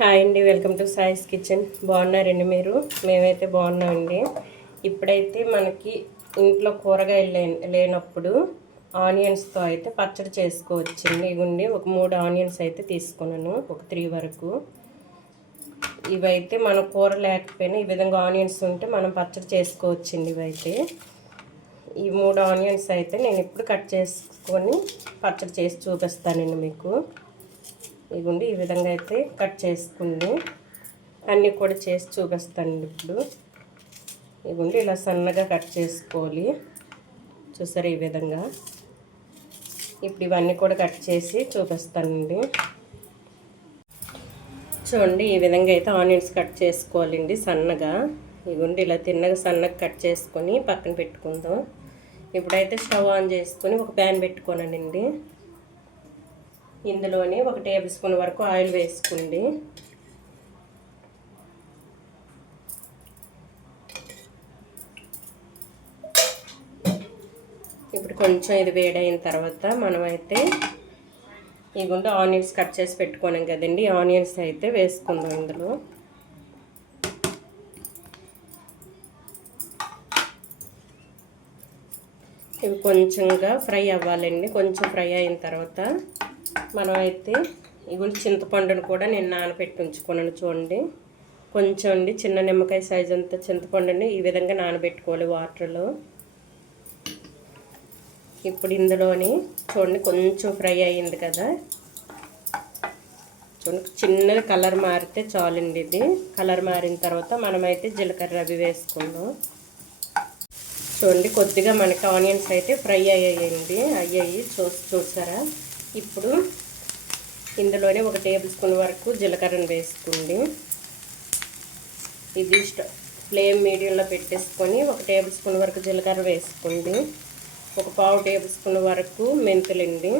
Hi అండి welcome to సాయిస్ kitchen. బాగున్నారండి మీరు? మేమైతే బాగున్నామండి. ఇప్పుడైతే మనకి ఇంట్లో కూరగాయలు లే లేనప్పుడు ఆనియన్స్తో అయితే పచ్చడి చేసుకోవచ్చండి. ఇవ్వండి ఒక మూడు ఆనియన్స్ అయితే తీసుకున్నాను ఒక త్రీ వరకు. ఇవైతే మన కూర లేకపోయినా ఈ విధంగా ఆనియన్స్ ఉంటే మనం పచ్చడి చేసుకోవచ్చండి ఇవైతే. ఈ మూడు ఆనియన్స్ అయితే నేను ఇప్పుడు కట్ చేసుకొని పచ్చడి చేసి చూపిస్తానండి మీకు. ఇదిగోండి ఈ విధంగా అయితే కట్ చేసుకుంది. అన్నీ కూడా చేసి చూపిస్తానండి ఇప్పుడు. ఇదిగోండి ఇలా సన్నగా కట్ చేసుకోవాలి. చూసారా ఈ విధంగా? ఇప్పుడు ఇవన్నీ కూడా కట్ చేసి చూపిస్తానండి. చూడండి ఈ విధంగా అయితే ఆనియన్స్ కట్ చేసుకోవాలండి సన్నగా. ఇదిగోండి ఇలా తిన్నగా సన్నగా కట్ చేసుకొని పక్కన పెట్టుకుందాం. ఇప్పుడైతే స్టవ్ ఆన్ చేసుకొని ఒక ప్యాన్ పెట్టుకోనండి. ఇందులోనే ఒక టేబుల్ స్పూన్ వరకు ఆయిల్ వేసుకోండి. ఇప్పుడు కొంచెం ఇది వేడైన తర్వాత మనమైతే ఇదిగోండి ఆనియన్స్ కట్ చేసి పెట్టుకున్నాం కదండి. ఆనియన్స్ అయితే వేసుకుందాం ఇందులో. ఇవి కొంచెంగా ఫ్రై అవ్వాలండి. కొంచెం ఫ్రై అయిన తర్వాత మనం అయితే ఇవి చింతపండును కూడా నేను నానబెట్టి ఉంచుకున్నాను చూడండి. కొంచెం అండి చిన్న నిమ్మకాయ సైజ్ అంత చింతపండుని ఈ విధంగా నానబెట్టుకోవాలి వాటర్లో. ఇప్పుడు ఇందులోని చూడండి కొంచెం ఫ్రై అయ్యింది కదా. చూడండి చిన్న కలర్ మారితే చాలండి ఇది. కలర్ మారిన తర్వాత మనమైతే జీలకర్ర అవి వేసుకుందాం. చూడండి కొద్దిగా మనకి ఆనియన్స్ అయితే ఫ్రై అయ్యాయండి అయ్యాయి. చూసి చూసారా? ఇప్పుడు ఇందులోనే ఒక టేబుల్ స్పూన్ వరకు జీలకర్రను వేసుకోండి. ఇది ఫ్లేమ్ మీడియంలో పెట్టేసుకొని ఒక టేబుల్ స్పూన్ వరకు జీలకర్ర వేసుకోండి. ఒక పావు టేబుల్ స్పూన్ వరకు మెంతులండి.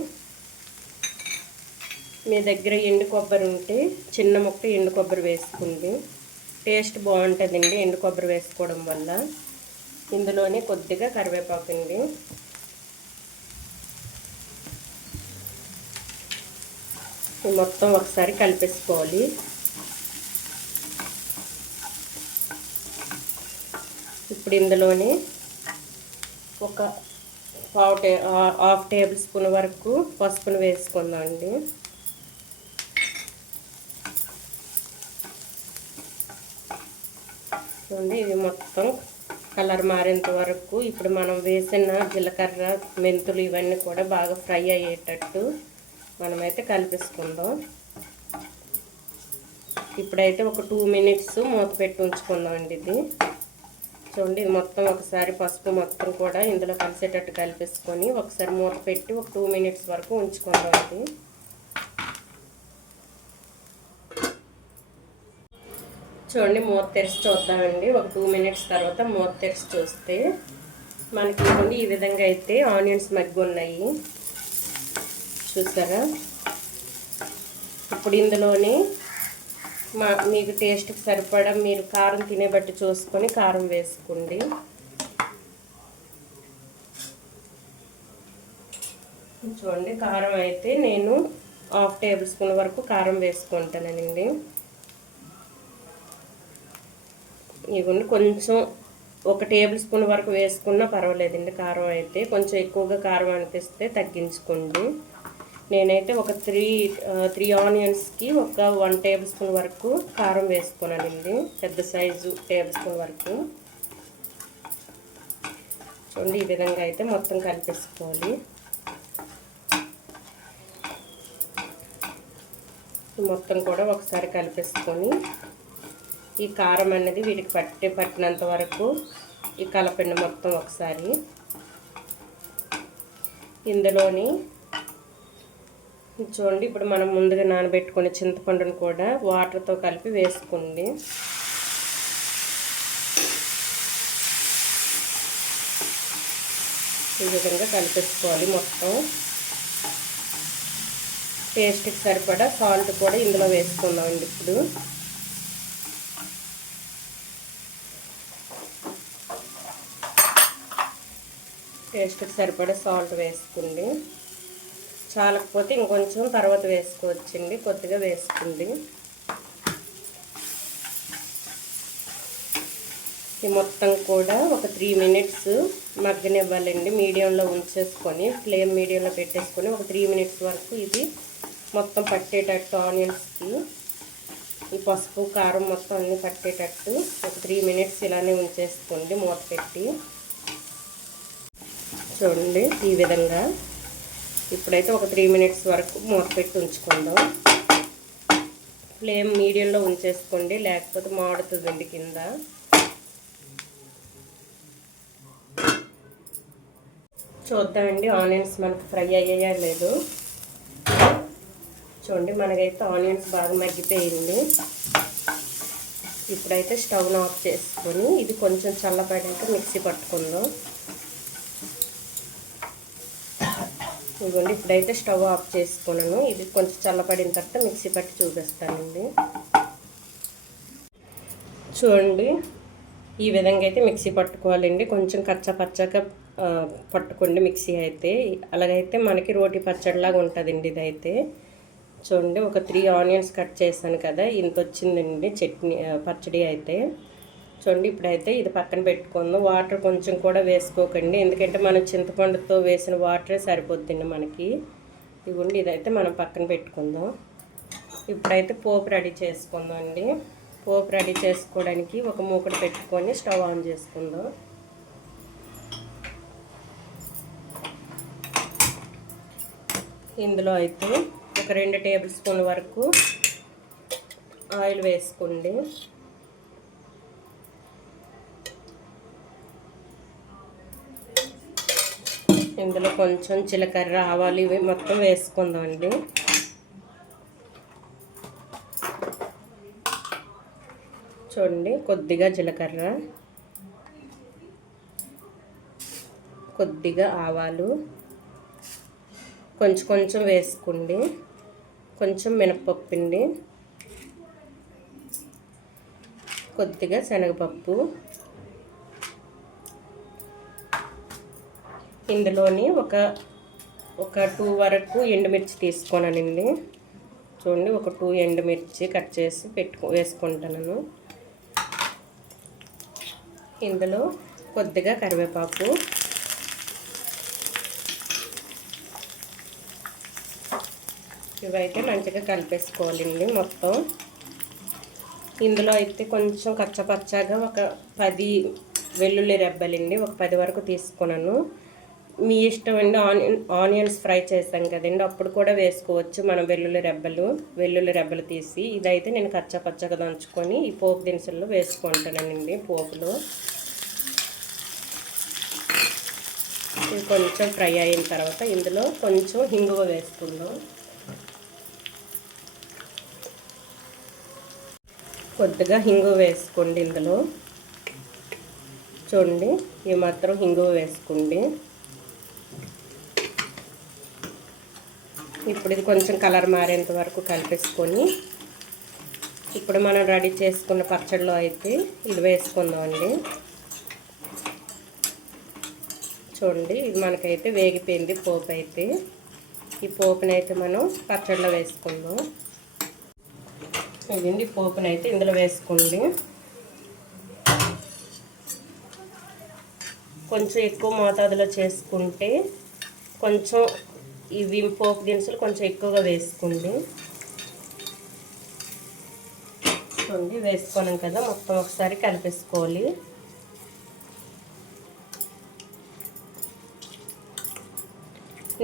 మీ దగ్గర ఎండు కొబ్బరి ఉంటే చిన్న ముక్క ఎండు కొబ్బరి వేసుకోండి. టేస్ట్ బాగుంటుందండి ఎండు కొబ్బరి వేసుకోవడం వల్ల. ఇందులోనే కొద్దిగా కరివేపాకు అండి. మొత్తం ఒకసారి కలిపేసుకోవాలి. ఇప్పుడు ఇందులోనే ఒక పావు టే హాఫ్ టేబుల్ స్పూన్ వరకు పసుపును వేసుకుందాం అండి చూడండి ఇవి మొత్తం కలర్ మారేంత వరకు ఇప్పుడు మనం వేసిన జీలకర్ర మెంతులు ఇవన్నీ కూడా బాగా ఫ్రై అయ్యేటట్టు మనమైతే కలిపేసుకుందాం. ఇప్పుడైతే ఒక టూ మినిట్స్ మూత పెట్టి ఉంచుకుందాం అండి ఇది. చూడండి ఇది మొత్తం ఒకసారి పసుపు మొత్తం కూడా ఇందులో కలిసేటట్టు కలిపేసుకొని ఒకసారి మూత పెట్టి ఒక టూ మినిట్స్ వరకు ఉంచుకుందాం ఇది. చూడండి మూత తెరిచి చూద్దామండి. ఒక టూ మినిట్స్ తర్వాత మూత తెరిచి చూస్తే మనకి ఈ విధంగా అయితే ఆనియన్స్ మగ్గున్నాయి. చూసారా? ఇప్పుడు ఇందులోని మా మీకు టేస్ట్కి సరిపడా మీరు కారం తినే బట్టి చూసుకొని కారం వేసుకోండి. చూడండి కారం అయితే నేను హాఫ్ టేబుల్ స్పూన్ వరకు కారం వేసుకుంటానండి. ఇవ్వండి కొంచెం ఒక టేబుల్ స్పూన్ వరకు వేసుకున్నా పర్వాలేదండి కారం అయితే. కొంచెం ఎక్కువగా కారం అనిపిస్తే తగ్గించుకోండి. నేనైతే ఒక త్రీ త్రీ ఆనియన్స్కి ఒక వన్ టేబుల్ స్పూన్ వరకు కారం వేసుకున్నానండి. పెద్ద సైజు టేబుల్ స్పూన్ వరకు. చూడండి ఈ విధంగా అయితే మొత్తం కలిపేసుకోవాలి. మొత్తం కూడా ఒకసారి కలిపేసుకొని ఈ కారం అనేది వీటికి పట్టి పట్టినంత వరకు ఈ కలపండి మొత్తం ఒకసారి. ఇందులోని చూడండి ఇప్పుడు మనం ముందుగా నానబెట్టుకునే చింతపండును కూడా వాటర్తో కలిపి వేసుకోండి. ఈ విధంగా కలిపేసుకోవాలి మొత్తం. టేస్ట్కి సరిపడా సాల్ట్ కూడా ఇందులో వేసుకుందామండి ఇప్పుడు. టేస్ట్కి సరిపడా సాల్ట్ వేసుకోండి. చాలకపోతే ఇంకొంచెం తర్వాత వేసుకోవచ్చండి కొద్దిగా వేసుకుంది ఈ మొత్తం కూడా ఒక త్రీ మినిట్స్ మగ్గనివ్వాలండి మీడియంలో ఉంచేసుకొని ఫ్లేమ్ మీడియంలో పెట్టేసుకొని ఒక త్రీ మినిట్స్ వరకు ఇది మొత్తం పట్టేటట్టు ఆనియన్స్కి ఈ పసుపు కారం మొత్తం అన్నీ పట్టేటట్టు ఒక త్రీ మినిట్స్ ఇలానే ఉంచేసుకోండి మూత పెట్టి. చూడండి ఈ విధంగా. ఇప్పుడైతే ఒక త్రీ మినిట్స్ వరకు మూత పెట్టి ఉంచుకుందాం. ఫ్లేమ్ మీడియంలో ఉంచేసుకోండి లేకపోతే మాడుతుందండి కింద. చూద్దామండి ఆనియన్స్ మనకు ఫ్రై అయ్యాయా లేదు. చూడండి మనకైతే ఆనియన్స్ బాగా మగ్గిపోయింది. ఇప్పుడైతే స్టవ్ను ఆఫ్ చేసుకొని ఇది కొంచెం చల్లపడాక మిక్సీ పట్టుకుందాం. ఇదిగోండి ఇప్పుడైతే స్టవ్ ఆఫ్ చేసుకున్నాను. ఇది కొంచెం చల్లబడిన తర్వాత మిక్సీ పట్టి చూపిస్తానండి. చూడండి ఈ విధంగా అయితే మిక్సీ పట్టుకోవాలండి. కొంచెం కచ్చా పచ్చగా పట్టుకోండి మిక్సీ అయితే. అలాగైతే మనకి రోటి పచ్చడిలాగా ఉంటుందండి ఇదైతే. చూడండి ఒక త్రీ ఆనియన్స్ కట్ చేశాను కదా ఇంత వచ్చిందండి చట్నీ పచ్చడి అయితే. చూడండి ఇప్పుడైతే ఇది పక్కన పెట్టుకుందాం. వాటర్ కొంచెం కూడా వేసుకోకండి. ఎందుకంటే మనం చింతపండుతో వేసిన వాటరే సరిపోద్దండి మనకి. ఇవ్వండి ఇదైతే మనం పక్కన పెట్టుకుందాం. ఇప్పుడైతే పోపు రెడీ చేసుకుందాం అండి పోపు రెడీ చేసుకోవడానికి ఒక మూకడు పెట్టుకొని స్టవ్ ఆన్ చేసుకుందాం. ఇందులో అయితే ఒక రెండు టేబుల్ స్పూన్ వరకు ఆయిల్ వేసుకోండి. ఇందులో కొంచెం జీలకర్ర ఆవాలు ఇవి మొత్తం వేసుకుందామండి. చూడండి కొద్దిగా జీలకర్ర కొద్దిగా ఆవాలు కొంచెం కొంచెం వేసుకోండి. కొంచెం మినపప్పు అండి. కొద్దిగా శనగపప్పు ఇందులోని ఒక ఒక టూ వరకు ఎండుమిర్చి తీసుకోనండి చూడండి ఒక టూ ఎండుమిర్చి కట్ చేసి పెట్టుకో వేసుకుంటాను ఇందులో కొద్దిగా కరివేపాకు. ఇవైతే మంచిగా కలిపేసుకోవాలండి మొత్తం. ఇందులో అయితే కొంచెం కచ్చపచ్చగా ఒక పది వెల్లుల్లి రెబ్బలండి ఒక పది వరకు తీసుకున్నాను మీ ఇష్టం అండి ఆనియన్ ఆనియన్స్ ఫ్రై చేసాం కదండి. అప్పుడు కూడా వేసుకోవచ్చు మనం వెల్లుల్లి రెబ్బలు. వెల్లుల్లి రెబ్బలు తీసి ఇదైతే నేను కచ్చా పచ్చగా దంచుకొని ఈ పోపు దినుసుల్లో వేసుకుంటానండి పోపులో. ఇది కొంచెం ఫ్రై అయిన తర్వాత ఇందులో కొంచెం హింగువ వేసుకుందాం. కొద్దిగా హింగు వేసుకోండి ఇందులో. చూడండి ఈ మాత్రం హింగు వేసుకోండి. ఇప్పుడు ఇది కొంచెం కలర్ మారేంత వరకు కలిపేసుకొని ఇప్పుడు మనం రెడీ చేసుకున్న పచ్చడిలో అయితే ఇది వేసుకుందామండి చూడండి ఇది మనకైతే వేగిపోయింది పోపు అయితే. ఈ పోపునైతే మనం పచ్చడిలో వేసుకుందాం. ఇదండి పోపునైతే ఇందులో వేసుకోండి. కొంచెం ఎక్కువ మోతాదులో చేసుకుంటే కొంచెం ఇవి పోపు దినుసులు కొంచెం ఎక్కువగా వేసుకోండి చూడండి వేసుకున్నాం కదా మొత్తం ఒకసారి కలిపేసుకోవాలి.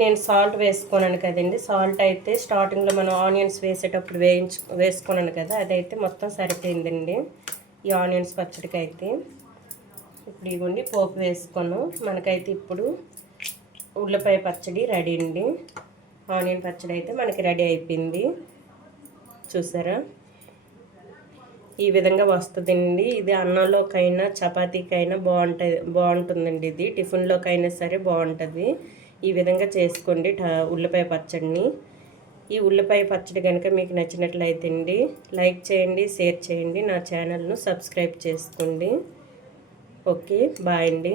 నేను సాల్ట్ వేసుకున్నాను కదండి సాల్ట్ అయితే స్టార్టింగ్లో మనం ఆనియన్స్ వేసేటప్పుడు వేయించు వేసుకున్నాను కదా అదైతే మొత్తం సరిపోయిందండి. ఈ ఆనియన్స్ పచ్చడికి అయితే ఇప్పుడు ఇవ్వండి పోపు వేసుకున్నాం. మనకైతే ఇప్పుడు ఉల్లిపాయ పచ్చడి రెడీ అండి. ఆనియన్ పచ్చడి అయితే మనకి రెడీ అయిపోయింది. చూసారా? ఈ విధంగా వస్తుందండి. ఇది అన్నంలోకైనా చపాతీకైనా బాగుంటుంది బాగుంటుందండి ఇది. టిఫిన్లోకైనా సరే బాగుంటుంది. ఈ విధంగా చేసుకోండి ఉల్లిపాయ పచ్చడిని. ఈ ఉల్లిపాయ పచ్చడి కనుక మీకు నచ్చినట్లయితే అండి లైక్ చేయండి షేర్ చేయండి. నా ఛానల్ను సబ్స్క్రైబ్ చేసుకోండి. ఓకే బాయ్ అండి.